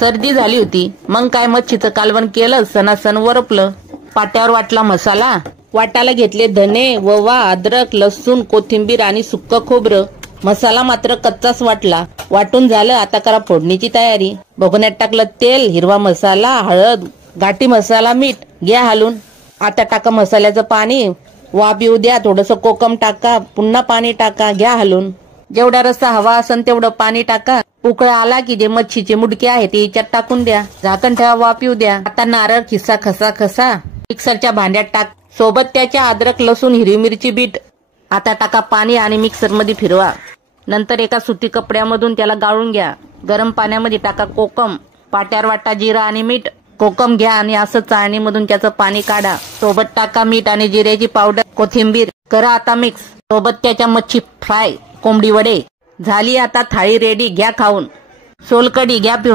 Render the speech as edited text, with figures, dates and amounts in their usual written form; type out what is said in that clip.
सर्दी झाली होती. मग काय मच्छीचं कालवण केलं, सणासण वरपलं. पाट्यावर वाटला मसाला. वाटायला घेतले धने, ओवा, अद्रक, लसूण, कोथिंबीर आणि सुक्क खोबरं. मसाला मात्र कच्चाच वाटला. वाटून झालं, आता करा फोडणीची तयारी. भगोन्यात टाकलं तेल, हिरवा मसाला, हळद, घाटी मसाला, मीठ. घ्या हालून. आता टाका मसाल्याचं पाणी. वाफ येऊ द्या. थोडंसं कोकम टाका. पुन्हा पाणी टाका. घ्या हालून. जेवढा रस्सा हवा असेल तेवढं पाणी टाका. उकळा आला की जे मच्छीचे मुडके आहे ते याच्यात टाकून द्या. झाकण ठेवा, वाफ येऊ द्या. आता नारळ खिसा खसा मिक्सरच्या भांड्यात टाक. सोबत त्याच्या अद्रक, लसूण, हिरवी मिरची, बीट. आता टाका पाणी आणि मिक्सर मध्ये फिरवा. नंतर एका सुती कपड्यामधून त्याला गाळून घ्या. गरम पाण्यामध्ये टाका कोकम. पाट्यावर वाटा जिरा आणि मीठ. कोकम घ्या आणि असं चाळणीमधून त्याचं पाणी काढा. सोबत टाका मीठ आणि जिऱ्याची पावडर, कोथिंबीर. करा आता मिक्स. सोबत त्याच्या मच्छी फ्राय, कोंबडी वडे. झाली आता थाळी रेडी. घ्या खाऊन. सोलकढी घ्या पिऊन.